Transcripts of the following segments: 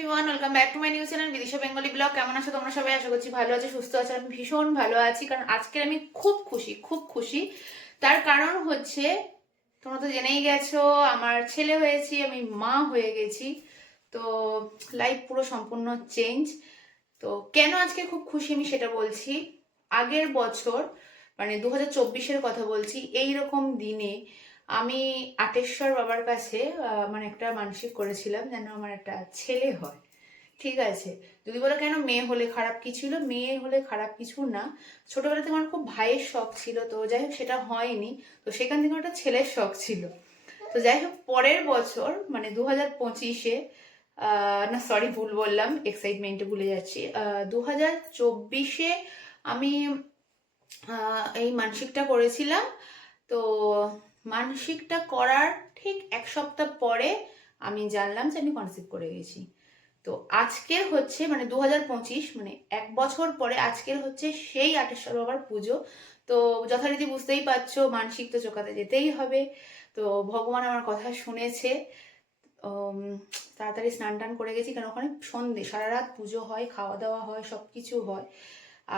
Everyone welcome back to my new channel Bidisha Bengali blog কেমন আছো তোমরা সবাই? আশা করছি ভালো আছো, সুস্থ আছো, আমি ভীষণ ভালো আছি। কারণ আজকে আমি খুব খুশি খুব খুশি। তার কারণ হচ্ছে, তোমরা তো জেনেই গেছো, আমার ছেলে হয়েছি, আমি মা হয়ে গেছি। তো লাইফ পুরো সম্পূর্ণ চেঞ্জ তো কেন আজকে খুব খুশি আমি সেটা বলছি? আগের বছর মানে দু হাজার কথা বলছি এই রকম দিনে আমি আটেশ্বর বাবার কাছে মানে একটা মানসিক করেছিলাম যেন আমার একটা ছেলে হয়। ঠিক আছে? যদি বলো কেন মেয়ে হলে খারাপ কি ছিল মেয়ে হলে খারাপ কিছু না। ছোটবেলা থেকে আমার খুব ভাইয়ের শখ ছিল, তো যাই হোক সেটা হয়নি। তো সেখান থেকে একটা ছেলের শখ ছিল। তো যাই হোক পরের বছর মানে দু হাজার পঁচিশে না সরি ভুল বললাম এক্সাইটমেন্টে ভুলে যাচ্ছি। দু হাজার চব্বিশে আমি এই মানসিকটা করেছিলাম। তো মানসিকটা করার ঠিক এক সপ্তাহ পরে আমি জানলাম যে আমি কনসিভ করে গেছি। তো আজকের হচ্ছে মানে দু হাজার পঁচিশ মানে এক বছর পরে আজকের হচ্ছে সেই আটেশ্বর বাবার পুজো। তো যথারীতি বুঝতেই পারছ, মানসিক তো চোখাতে যেতেই হবে। তো ভগবান আমার কথা শুনেছে। তাড়াতাড়ি স্নান টান করে গেছি, কারণ ওখানে সন্ধে সারা রাত পুজো হয়, খাওয়া দাওয়া হয় সব কিছু হয়।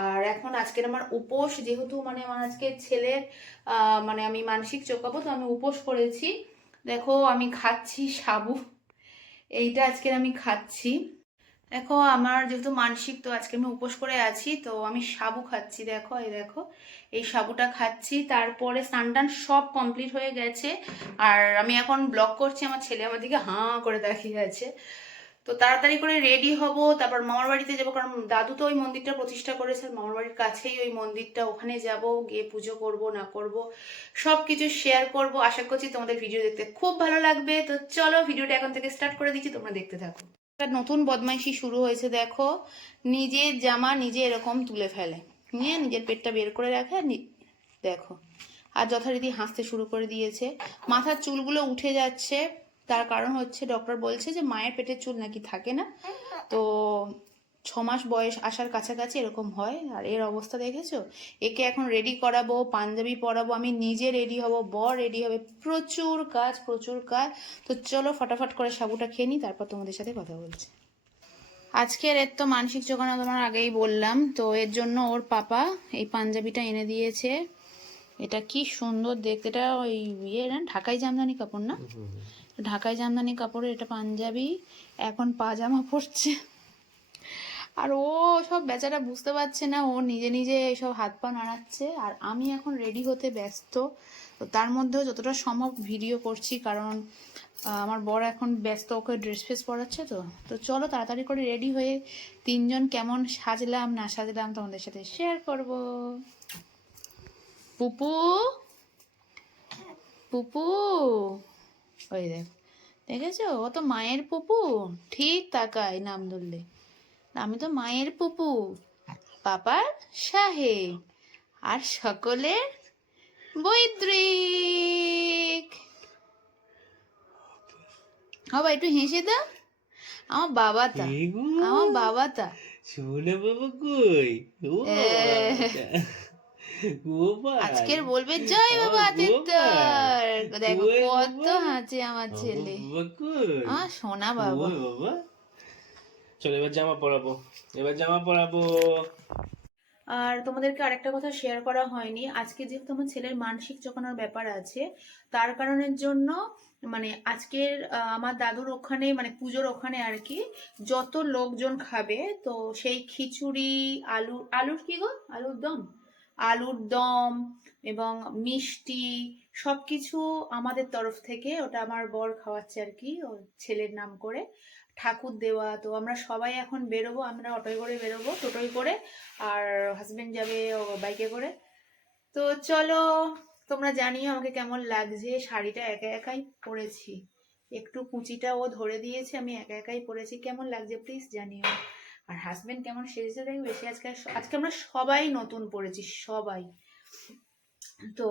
আর এখন আজকের আমার উপোস, যেহেতু মানে আমার আজকে ছেলের মানে আমি মানসিক চোকাবো, তো আমি উপোস করেছি। দেখো, আমি খাচ্ছি সাবু। এইটা আজকের আমি খাচ্ছি। দেখো, আমার যেহেতু মানসিক, তো আজকে আমি উপোস করে আছি, তো আমি সাবু খাচ্ছি। দেখো, এই দেখো, এই সাবুটা খাচ্ছি। তারপরে স্নান সব কমপ্লিট হয়ে গেছে। আর আমি এখন ব্লগ করছি, আমার ছেলে আমার দিকে হাঁ করে তাকিয়ে আছে। তো তাড়াতাড়ি করে রেডি হব, তারপর মামার বাড়িতে যাব, কারণ দাদু তো ওই মন্দিরটা প্রতিষ্ঠা করেছে মামার বাড়ির কাছেই ওই মন্দিরটা, ওখানে যাব, গিয়ে পুজো করব, না করব সব কিছু শেয়ার করব। আশা করছি তোমাদের ভিডিও দেখতে খুব ভালো লাগবে। তো চলো ভিডিওটা এখন থেকে স্টার্ট করে দিচ্ছি, তোমরা দেখতে থাকো। একটা নতুন বদমাইশি শুরু হয়েছে, দেখো। নিজের জামা নিজে এরকম তুলে ফেলে। নিয়ে নিজের পেটটা বের করে রাখে দেখো। আর যথারীতি হাসতে শুরু করে দিয়েছে। মাথার চুলগুলো উঠে যাচ্ছে। তার কারণ হচ্ছে ডক্টর বলছে যে মায়ের পেটের চুল নাকি থাকে না। তো ছ মাস বয়স আসার কাছাকাছি এরকম হয়। আর এর অবস্থা দেখেছ? একে এখন রেডি করাবো, পাঞ্জাবি পরাবো, আমি নিজে রেডি হব, বর রেডি হবে। প্রচুর কাজ প্রচুর কাজ। তো চলো ফটাফট করে সাবুটা খেয়ে নিই, তারপর তোমাদের সাথে কথা বলছি। আজকের এর তো মানসিক জোগানো তোমার আগেই বললাম। তো এর জন্য ওর পাপা এই পাঞ্জাবিটা এনে দিয়েছে। এটা কি সুন্দর দেখতে। এটা ওই ইয়ে না, ঢাকাই জামদানি কাপড় না? ঢাকাই জামদানি কাপড়ের এটা পাঞ্জাবি, এখন পাজামা পরছে। আর ও সব বেচারা বুঝতে পারছে না, ও নিজে নিজে সব হাত পা নাড়াচ্ছে। আর আমি এখন রেডি হতে ব্যস্ত। তো তার মধ্যেও যতটা সম্ভব ভিডিও করছি, কারণ আমার বর এখন ব্যস্ত, ওকে ড্রেস ফ্রেস পরাচ্ছে তো। তো চলো তাড়াতাড়ি করে রেডি হয়ে তিনজন কেমন সাজলাম, না সাজলাম তোমাদের সাথে শেয়ার করব। পুপু? পুপু? ওই দেখ দেখেছ? ও তো মায়ের পুপু ঠিক তাকায় নাম ধরলে। আমি তো মায়ের পুপু পাপার শাহে আর সকলের বৈদ্রিক। বাবা একটু হেসে দাও আমার বাবা তা আমার বাবা কই? ও এ। আচ্ছা। গোপাল আজকের বলবে জয় বাবা আদিত্যর। দেখো কত হাঁচে আমার ছেলে। আমার সোনা বাবা। চল এবার জামা পরাবো। এবার জামা পরাবো। আর তোমাদেরকে আরেকটা কথা শেয়ার করা হয়নি। আজকে যেহেতু আমার ছেলের মানসিক চোখানোর ব্যাপার আছে তার কারণের জন্য মানে আজকের আমার দাদুর ওখানে মানে পুজোর ওখানে আর কি যত লোকজন খাবে তো সেই খিচুড়ি আলু আলুর কি গো? আলুর দম? আলুর দম এবং মিষ্টি সব কিছু আমাদের তরফ থেকে, ওটা আমার বর খাওয়াচ্ছে আর কি, ওর ছেলের নাম করে, ঠাকুর দেওয়া। তো আমরা সবাই এখন বেরোবো, আমরা অটোয় করে বেরোবো, টোটোয় করে, আর হাজবেন্ড যাবে বাইকে করে। তো চলো, তোমরা জানিও আমাকে কেমন লাগছে, শাড়িটা একা একাই পরেছি। একটু কুচিটা ও ধরে দিয়েছে, আমি একা একাই পরেছি, কেমন লাগছে প্লিজ জানিও। আর হাজবেন্ড কেমন সেজেছে দেখবে? সে আজকে আজকে আমরা সবাই নতুন পরেছি সবাই। তো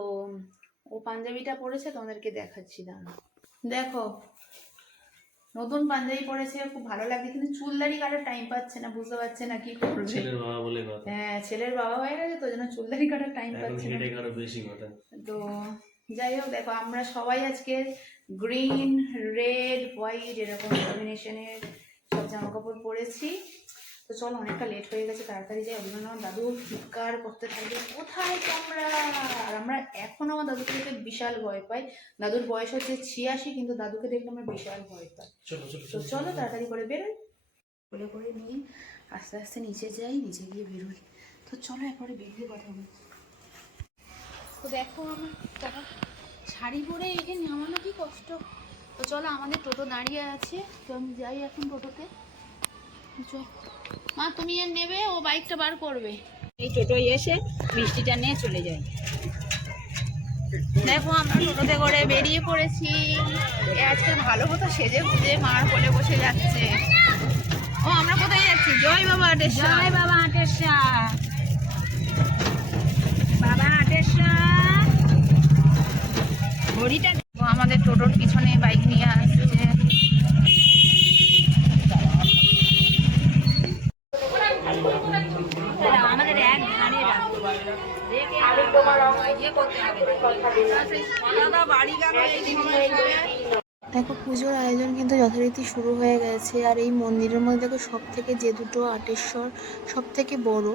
ও পাঞ্জাবিটা পরেছে তোমাদেরকে দেখাচ্ছি দাঁড়া দেখো নতুন পাঞ্জাবি পরেছে খুব ভালো লাগছে কিন্তু চুলদারি কাটার টাইম পাচ্ছে না বুঝতে পারছে না কি করবে। ছেলের বাবা বলে কথা। হ্যাঁ ছেলের বাবা হয়ে গেছে তো জন্য চুলদারি কাটার টাইম পাচ্ছে না। আরও বেশি কথা। তো যাই হোক দেখো আমরা সবাই আজকে গ্রিন রেড হোয়াইট এরকম কম্বিনেশনের সব জামা কাপড় পরেছি। তো চলো অনেকটা লেট হয়ে গেছে তাড়াতাড়ি যাই। অভিমান আমার দাদু চিৎকার করতে থাকবে কোথায় তোমরা? আর আমরা এখন আমার দাদুকে দেখে বিশাল ভয় পাই। দাদুর বয়স হচ্ছে ছিয়াশি কিন্তু দাদুকে দেখলে আমরা বিশাল ভয় পাই। তো চলো তাড়াতাড়ি করে বেরোই বলে করে নিয়ে আস্তে আস্তে নিচে যাই নিচে গিয়ে বেরোই। তো চলো একবারে বেরিয়ে কথা বলি। তো দেখো আমার টাকা শাড়ি পরে এখানে নামানো কি কষ্ট। তো চলো আমাদের টোটো দাঁড়িয়ে আছে। তো আমি যাই এখন টোটোতে। মা তুমি এর নেবে ও বাইকটা বার করবে। এই টোটোয় এসে মিষ্টিটা নিয়ে চলে যায়। দেখো আমরা টোটোতে করে বেরিয়ে পড়েছি। আজকে ভালো মতো সেজে গুজে মার কোলে বসে যাচ্ছে। ও আমরা কোথায় যাচ্ছি? জয় বাবা আটেশ্বর। জয় বাবা আটেশ্বর। বাবা আটেশ্বর। ঘড়িটা আমাদের টোটোর পিছনে বাইক নিয়ে আসছে আমাদের এক ধারে রাখতে পারবে রেখে ইয়ে করতে হবে দাদা বাড়ি গেল এই সময় দেখো, পুজোর আয়োজন কিন্তু যথারীতি শুরু হয়ে গেছে, আর এই মন্দিরের মধ্যে দেখো সব থেকে যে দুটো আটেশ্বর সব থেকে বড়,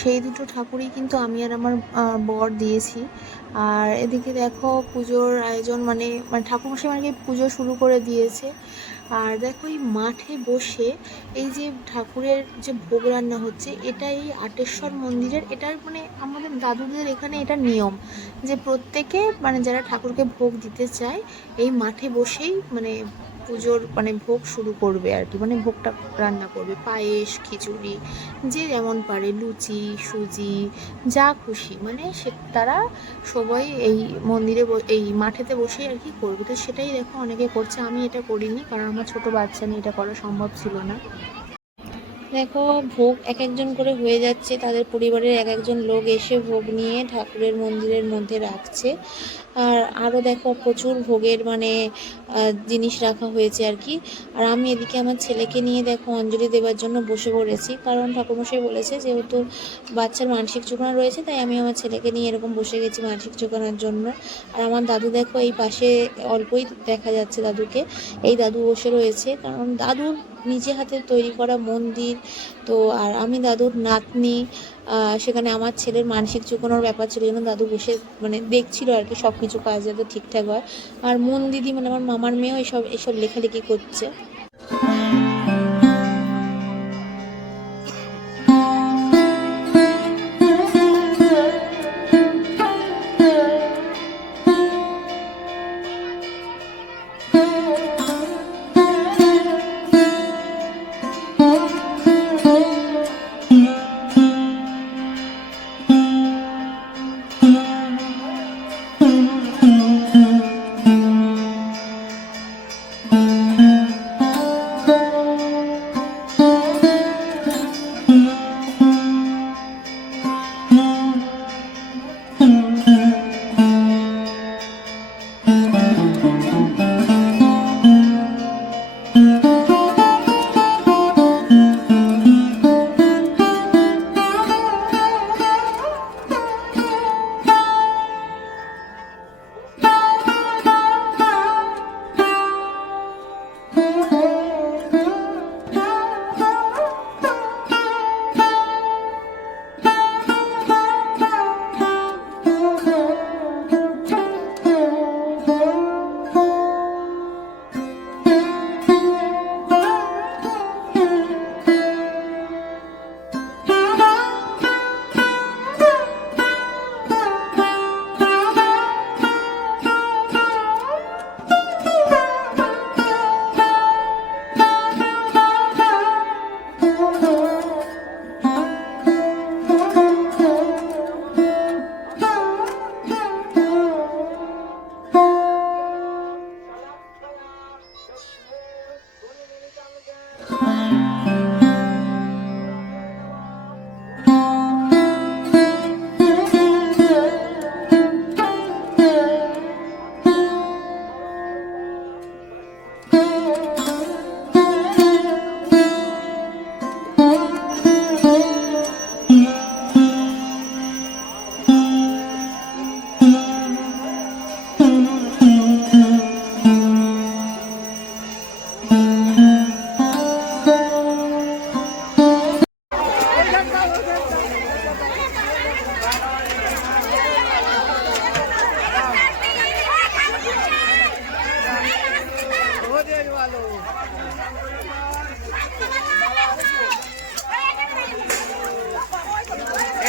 সেই দুটো ঠাকুরই কিন্তু আমি আর আমার বর দিয়েছি। আর এদিকে দেখো পুজোর আয়োজন মানে মানে ঠাকুর ঠাকুরমশাই মানে পুজো শুরু করে দিয়েছে। আর দেখো এই মাঠে বসে এই যে ঠাকুরের যে ভোগ রান্না হচ্ছে এটা এই আটেশ্বর মন্দিরের এটার মানে আমাদের দাদুদের এখানে এটা নিয়ম যে প্রত্যেকে মানে যারা ঠাকুরকে ভোগ দিতে চায়, এই মাঠে বসেই মানে পুজোর মানে ভোগ শুরু করবে আর কি। মানে ভোগটা রান্না করবে, পায়েস, খিচুড়ি, যে যেমন পারে, লুচি, সুজি, যা খুশি। মানে সে তারা সবাই এই মন্দিরে এই মাঠেতে বসেই আর কি করবে। তো সেটাই দেখো অনেকে করছে, আমি এটা করিনি কারণ আমার ছোট বাচ্চা নিয়ে এটা করা সম্ভব ছিল না। দেখো, ভোগ এক একজন করে হয়ে যাচ্ছে, তাদের পরিবারের এক একজন লোক এসে ভোগ নিয়ে ঠাকুরের মন্দিরের মধ্যে রাখছে। আর আরও দেখো প্রচুর ভোগের মানে জিনিস রাখা হয়েছে আর কি। আর আমি এদিকে আমার ছেলেকে নিয়ে দেখো অঞ্জলি দেওয়ার জন্য বসে পড়েছি। কারণ ঠাকুরমশাই বলেছে যেহেতু বাচ্চার মানসিক চোখানো রয়েছে, তাই আমি আমার ছেলেকে নিয়ে এরকম বসে গেছি মানসিক চোখানোর জন্য। আর আমার দাদু দেখো এই পাশে অল্পই দেখা যাচ্ছে দাদুকে। এই দাদু বসে রয়েছে। কারণ দাদুর নিজে হাতে তৈরি করা মন্দির তো আর আমি দাদুর নাতনি সেখানে আমার ছেলের মানসিক চুকানোর ব্যাপার ছিল যেন দাদু বসে মানে দেখছিল আর কি সব কিছু কাজ যাতে ঠিকঠাক হয়। আর মন দিদি মানে আমার মামার মেয়েও এসব এসব লেখালেখি করছে।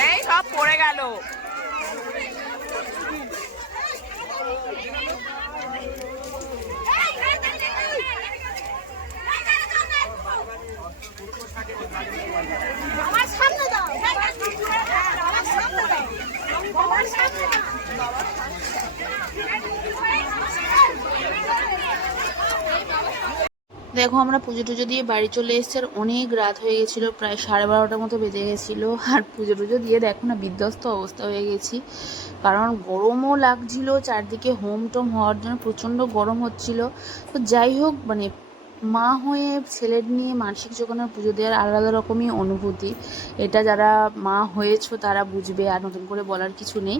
এই সব পড়ে গেল। আমার সামনে দেখো, আমরা পুজো টুজো দিয়ে বাড়ি চলে এসেছি আর অনেক রাত হয়ে গেছিল, প্রায় সাড়ে বারোটার মতো বেজে গেছিল। আর পুজো টুজো দিয়ে দেখো না বিধ্বস্ত অবস্থা হয়ে গেছি। কারণ গরমও লাগছিল, চারদিকে হোম টোম হওয়ার জন্য প্রচণ্ড গরম হচ্ছিল। তো যাই হোক মানে মা হয়ে ছেলের নিয়ে মানসিক যোগানোর পুজো দেওয়ার আলাদা রকমই অনুভূতি। এটা যারা মা হয়েছো তারা বুঝবে আর নতুন করে বলার কিছু নেই।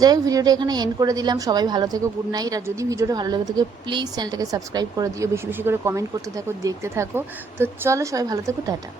যাই হোক, ভিডিওটা এখানে এন্ড করে দিলাম। সবাই ভালো থেকো গুড নাইট আর যদি ভিডিওটা ভালো লেগে থাকে প্লিজ চ্যানেলটাকে সাবস্ক্রাইব করে দিও। বেশি বেশি করে কমেন্ট করতে থাকো, দেখতে থাকো। তো চলো সবাই ভালো থেকো, টাটা।